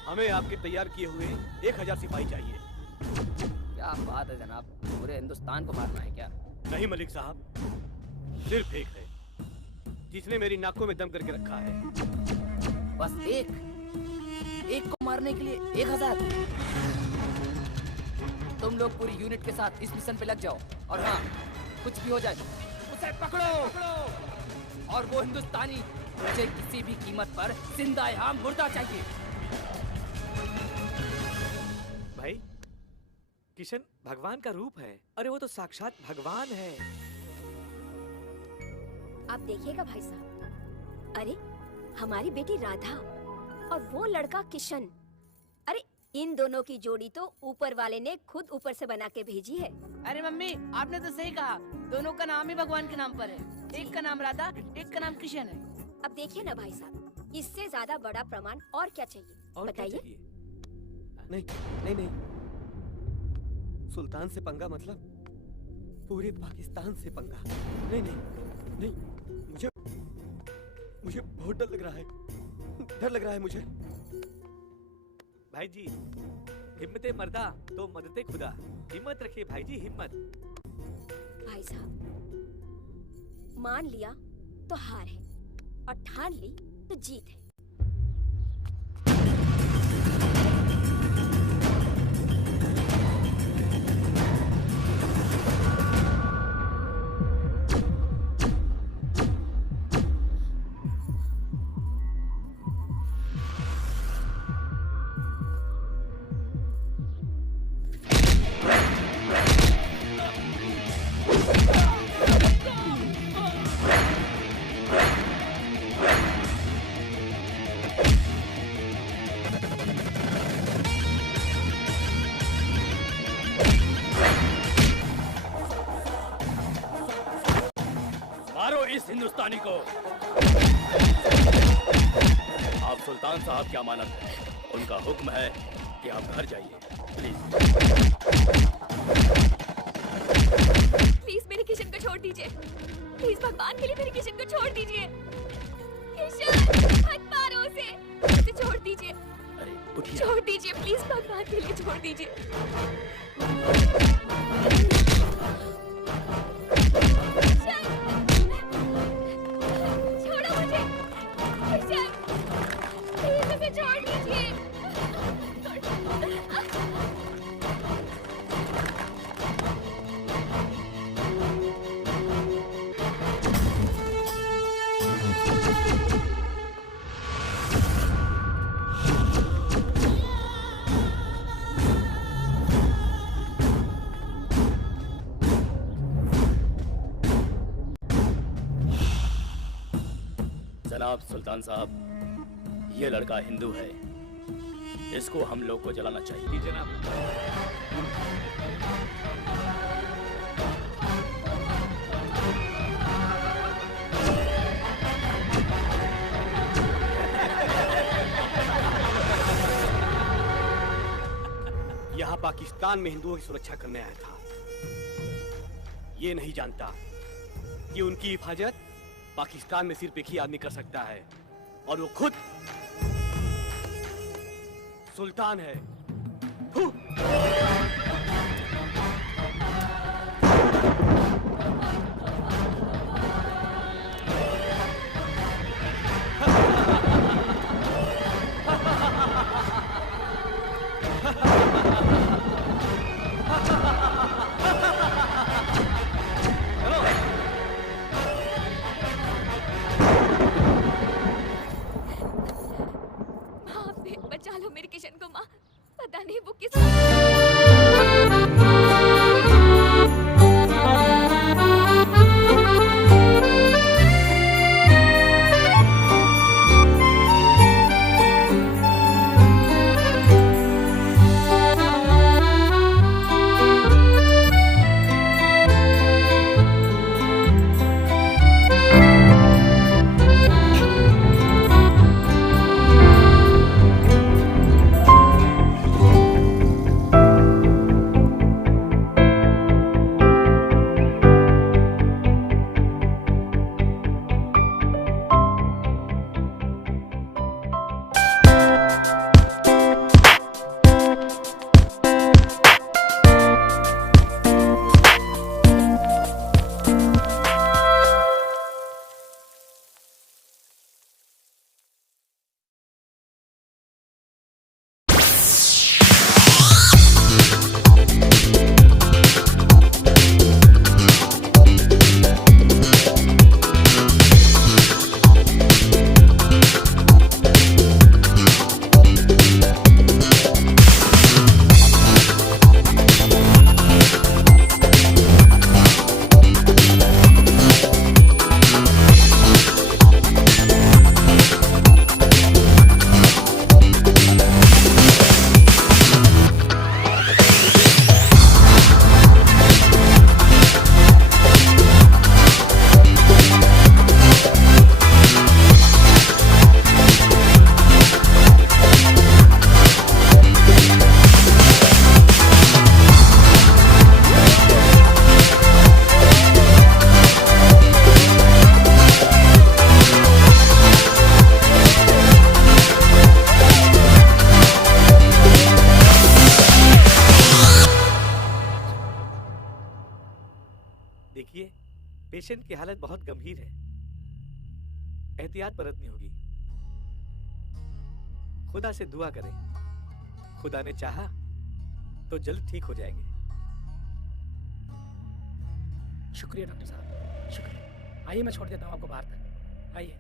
हमें आपके तैयार किए हुए 1000 सिपाही चाहिए। क्या बात है जनाब, पूरे हिंदुस्तान को मारना है क्या? नहीं मलिक साहब, सिर्फ एक है जिसने मेरी नाकों में दम करके रखा है। बस एक को मारने के लिए 1000? तुम लोग पूरी यूनिट के साथ इस मिशन पे लग जाओ, और हाँ, कुछ भी हो जाए उसे पकड़ो। और वो हिंदुस्तानी मुझे किसी भी कीमत पर जिंदा या मुर्दा चाहिए। भाई, किशन भगवान का रूप है। अरे वो तो साक्षात भगवान है। आप देखिएगा भाई साहब, अरे हमारी बेटी राधा और वो लड़का किशन, अरे इन दोनों की जोड़ी तो ऊपर वाले ने खुद ऊपर से बना के भेजी है। अरे मम्मी, आपने तो सही कहा, दोनों का नाम ही भगवान के नाम पर है। एक का नाम राधा, एक का नाम किशन है। अब देखिए ना भाई साहब, इससे ज्यादा बड़ा प्रमाण और क्या चाहिए? और बताइए। नहीं नहीं नहीं, सुल्तान से पंगा मतलब पूरे पाकिस्तान से पंगा। नहीं नहीं नहीं, मुझे बहुत डर लग रहा है, डर लग रहा है मुझे। भाई जी, हिम्मते मर्दा तो मददे खुदा। हिम्मत रखिए भाई जी, हिम्मत। भाई साहब, मान लिया तो हार है और ठान ली तो जीत है। मारो इस हिंदुस्तानी को। आप सुल्तान साहब की अमानत है, उनका हुक्म है कि आप घर जाइए। प्लीज मेरे किशन को छोड़ दीजिए। प्लीज भगवान के लिए मेरे किशन को छोड़ दीजिए। किशन मत मारो उसे, उसे छोड़ दीजिए। छोड़ दीजिए प्लीज, भगवान के लिए छोड़ दीजिए। छोड़ो मुझे किशन, प्लीज उसे छोड़ दीजिए। जनाब सुल्तान साहब, ये लड़का हिंदू है, इसको हम लोग को जलाना चाहिए। जनाब। यहाँ पाकिस्तान में हिंदुओं की सुरक्षा करने आया था। ये नहीं जानता कि उनकी हिफाजत पाकिस्तान में सिर्फ एक ही आदमी कर सकता है, और वो खुद सुल्तान है। बचा लो मेरे किशन को माँ, पता नहीं वो किस की हालत बहुत गंभीर है, एहतियात बरतनी होगी। खुदा से दुआ करें, खुदा ने चाहा तो जल्द ठीक हो जाएंगे। शुक्रिया डॉक्टर साहब, शुक्रिया। आइए मैं छोड़ देता हूँ आपको बाहर तक, आइए।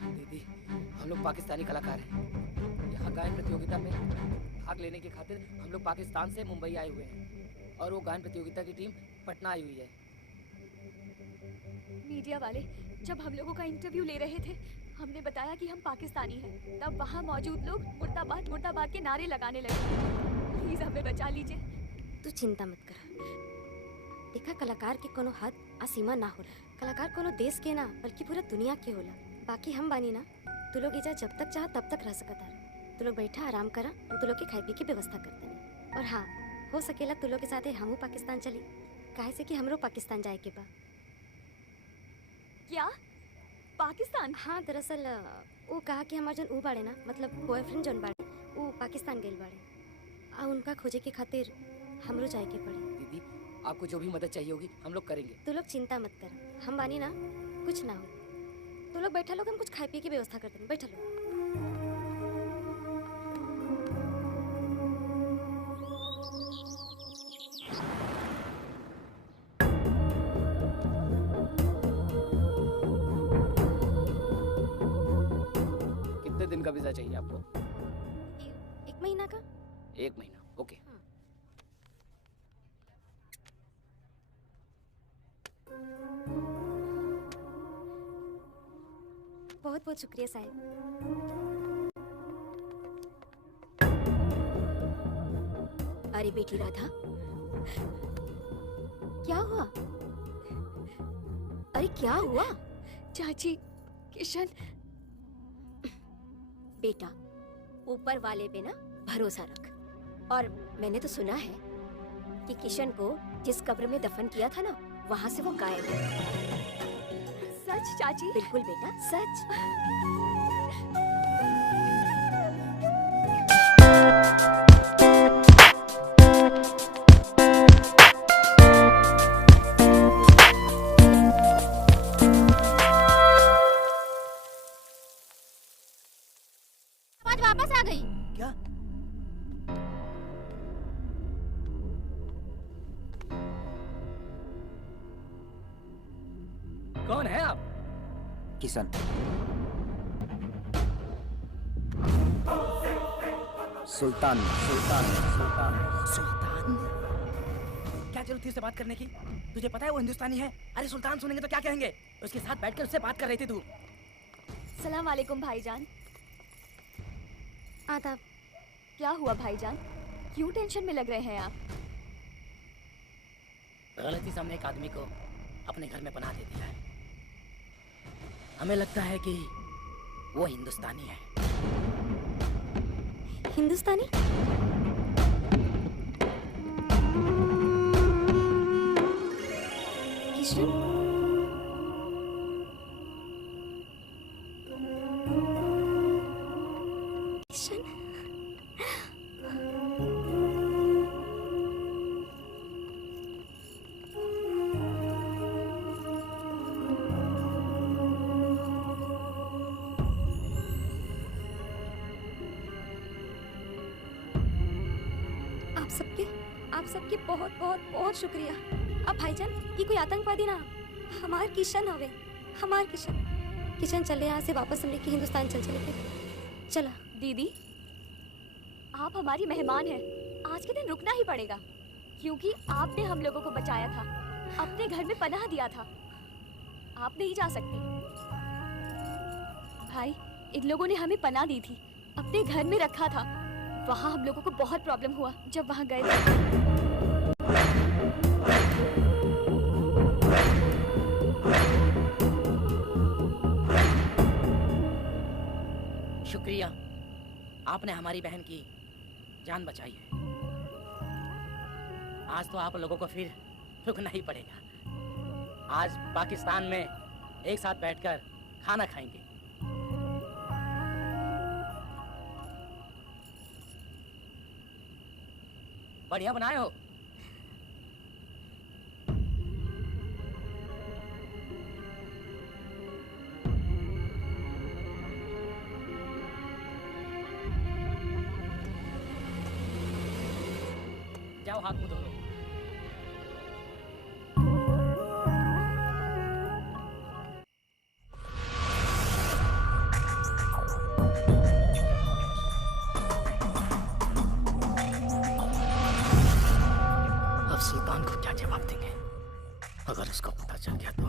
दीदी, हम लोग पाकिस्तानी कलाकार हैं। यहाँ गायन प्रतियोगिता में भाग लेने की खातिर हम लोग पाकिस्तान से मुंबई आए हुए हैं और वो गायन प्रतियोगिता की टीम पटना आई हुई है। मीडिया वाले जब हम लोगों का इंटरव्यू ले रहे थे, हमने बताया कि हम पाकिस्तानी हैं। तब वहाँ मौजूद लोग मुर्दाबाद मुर्दाबाद के नारे लगाने लगे। प्लीज हमें बचा लीजिए। तू चिंता मत कर। देखा, कलाकार के कोनो हद आ सीमा ना होला। कलाकार कोनो देश के ना बल्कि पूरा दुनिया के होला। बाकी हम बानी ना, तू लोग एजा जब तक चाह तब तक रह सकता है। तू लोग बैठा आराम करा, हम तू लोग के खाए पी की व्यवस्था करते हैं। और हाँ, हो सकेला तू लोग के साथ हमहू पाकिस्तान चली, काहे से कि हमरो पाकिस्तान जाए के बा। क्या पाकिस्तान? हाँ, दरअसल वो कहा कि हमार जन ऊ बाड़े ना, मतलब बॉयफ्रेंड जन बाड़े, वो पाकिस्तान गइल बाड़े आ उनका खोजे के खातिर हमरो जाए के पड़े। दीदी, आपको जो भी मदद चाहिए होगी हम लोग करेंगे। तू लोग चिंता मत कर, हम बानी ना, कुछ ना हो। तू लोग बैठा लोग, हम कुछ खाए पिए की व्यवस्था करते हैं। बैठा लो। कितने दिन का वीजा चाहिए आपको? 1 महीना का। 1 महीना, ओके। बहुत बहुत शुक्रिया साहब। अरे बेटी राधा, क्या हुआ? अरे क्या हुआ? चाची, किशन। बेटा, ऊपर वाले पे ना भरोसा रख। और मैंने तो सुना है कि किशन को जिस कब्र में दफन किया था ना, वहां से वो गायब है। सच चाची? बिल्कुल बेटा, सच। कौन है आप? किशन। सुल्तान सुल्तान सुल्तान सुल्तान? क्या जरूरत थी उससे बात करने की? तुझे पता है वो हिंदुस्तानी है। अरे सुल्तान सुनेंगे तो क्या कहेंगे? उसके साथ बैठकर उससे बात कर रही थी तू। सलाम वालेकुम भाईजान। आदाब। क्या हुआ भाईजान? क्यों टेंशन में लग रहे हैं आप? गलती से हमने एक आदमी को अपने घर में पनाह दे दिया है। हमें लगता है कि वो हिंदुस्तानी है। हिंदुस्तानी? किशन? किशन? आप सबके बहुत बहुत बहुत शुक्रिया। अब भाईजान ये कोई आतंकवादी ना, हमार किशन हवे, हमार किशन। किशन चले यहाँ से वापस हम लेके हिंदुस्तान चल चले थे। चला। दीदी आप हमारी मेहमान हैं। आज के दिन रुकना ही पड़ेगा क्योंकि आपने हम लोगों को बचाया था, अपने घर में पनाह दिया था। आप नहीं जा सकती। भाई इन लोगों ने हमें पनाह दी थी, अपने घर में रखा था। वहाँ हम लोगों को बहुत प्रॉब्लम हुआ जब वहाँ गए थे। शुक्रिया, आपने हमारी बहन की जान बचाई है। आज तो आप लोगों को फिर रुकना ही पड़ेगा। आज पाकिस्तान में एक साथ बैठकर खाना खाएंगे। बढ़िया बनाए हो। जाओ हाथ मुंह धो लो। सुल्तान को क्या जवाब देंगे अगर उसको पता चल गया तो?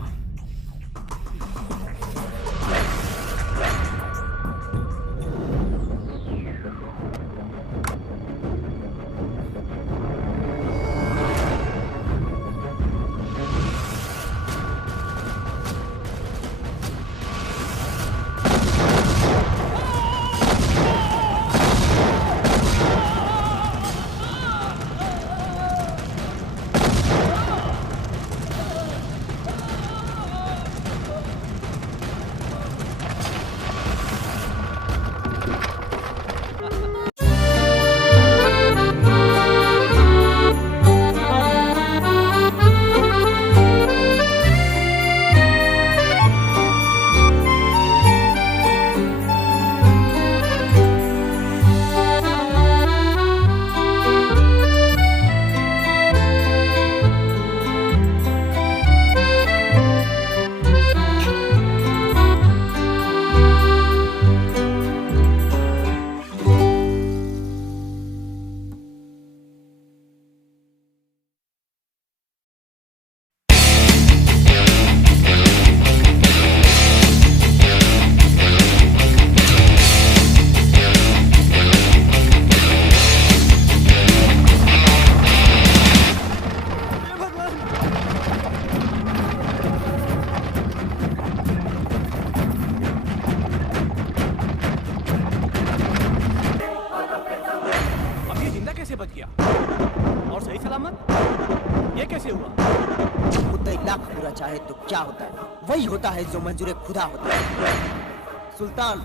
वही होता है जो मंजूर खुदा होता है। सुल्तान,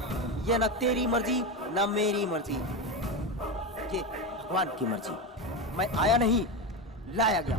ये न तेरी मर्जी न मेरी मर्जी, ये भगवान की मर्जी। मैं आया नहीं, लाया गया।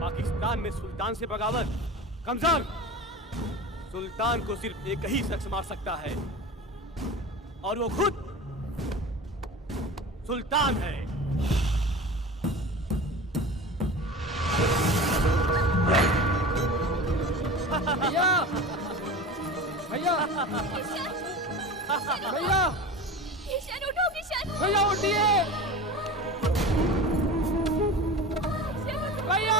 पाकिस्तान में सुल्तान से बगावत कमजोर। सुल्तान को सिर्फ एक ही शख्स मार सकता है और वो खुद सुल्तान है। भैया भैया भैया किशन उठो किशन भैया उठिए भैया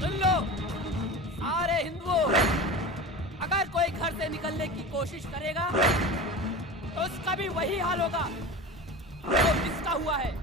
सुन लो सारे हिंदुओं, अगर कोई घर से निकलने की कोशिश करेगा तो उसका भी वही हाल होगा जो जिसका हुआ है।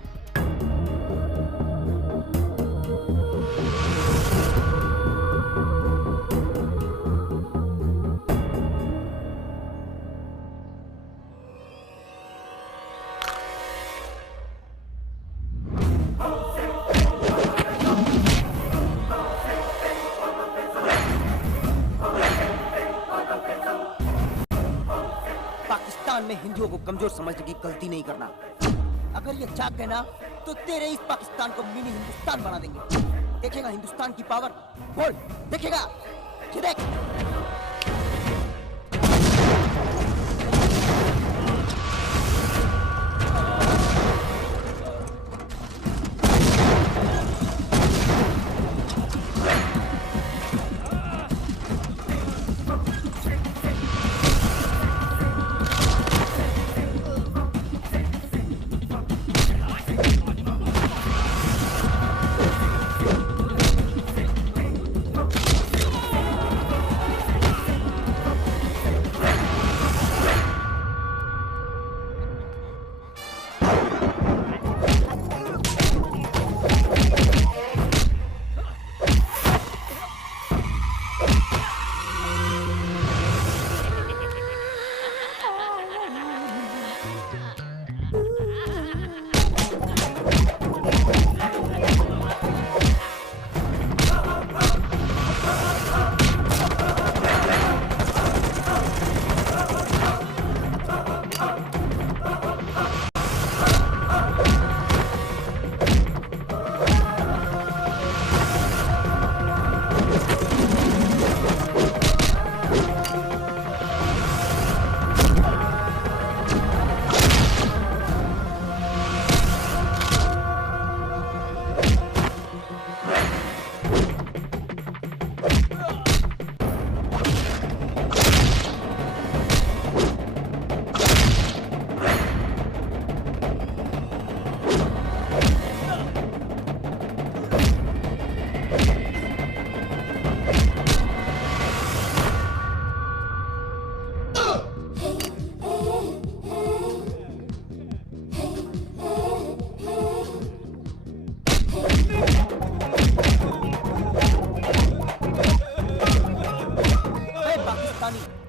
पाकिस्तान में हिंदुओं को कमजोर समझने की गलती नहीं करना। अगर ये जाग गए ना तो तेरे इस पाकिस्तान को मिनी हिंदुस्तान बना देंगे। देखेगा हिंदुस्तान की पावर, बोल देखेगा। ये देख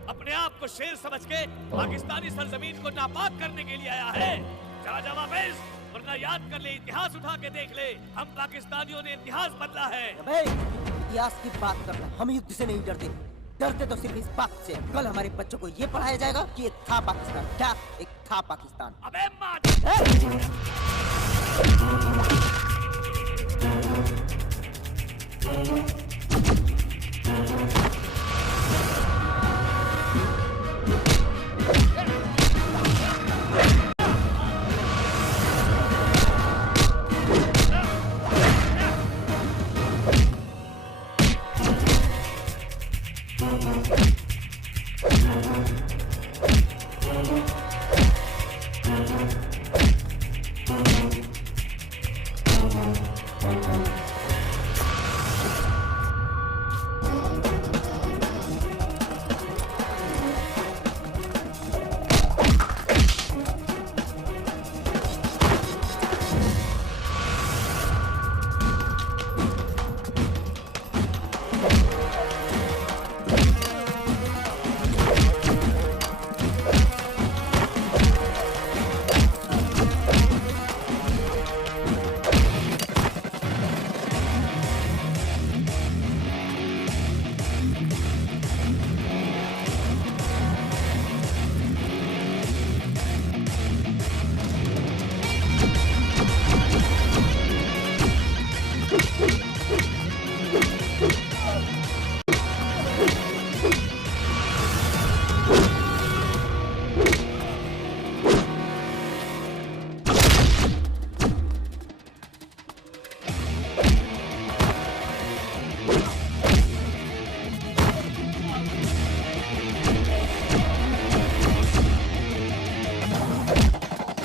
अपने आप को शेर समझ के पाकिस्तानी सरजमीन को नापाक करने के लिए आया है। चला जा वापस, वरना याद कर ले, इतिहास उठा के देख ले, हम पाकिस्तानियों ने इतिहास बदला है। इतिहास की बात करना, हम युद्ध से नहीं डरते। डरते तो सिर्फ इस बात से कल हमारे बच्चों को ये पढ़ाया जाएगा कि एक था पाकिस्तान। क्या एक था पाकिस्तान? अबे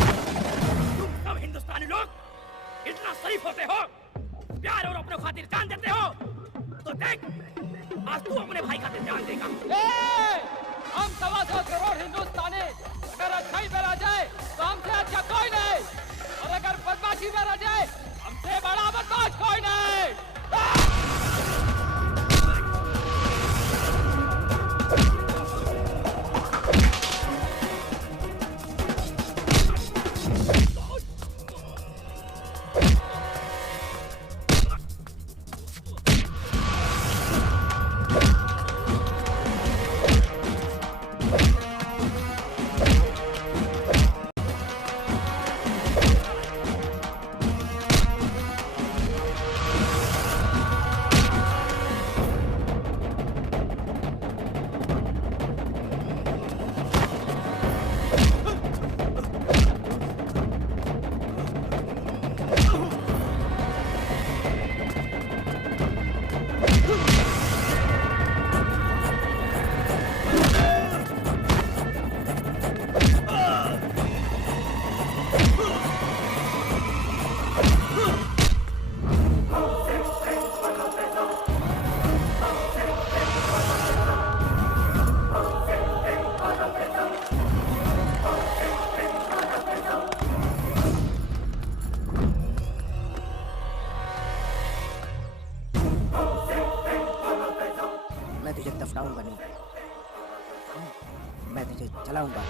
सब हिंदुस्तानी लोग इतना शरीफ होते हो, प्यार और अपने खातिर जान देते हो, तो देख आज तू अपने भाई खातिर जान देगा। हम 125 करोड़ हिंदुस्तानी अगर अच्छाई में रह जाए तो हमसे अच्छा कोई नहीं, और अगर बदमाशी में रह जाए हमसे बड़ा बदमाश कोई नहीं। मैं तुझे दफनाऊंगा नहीं, मैं तुझे जलाऊंगा।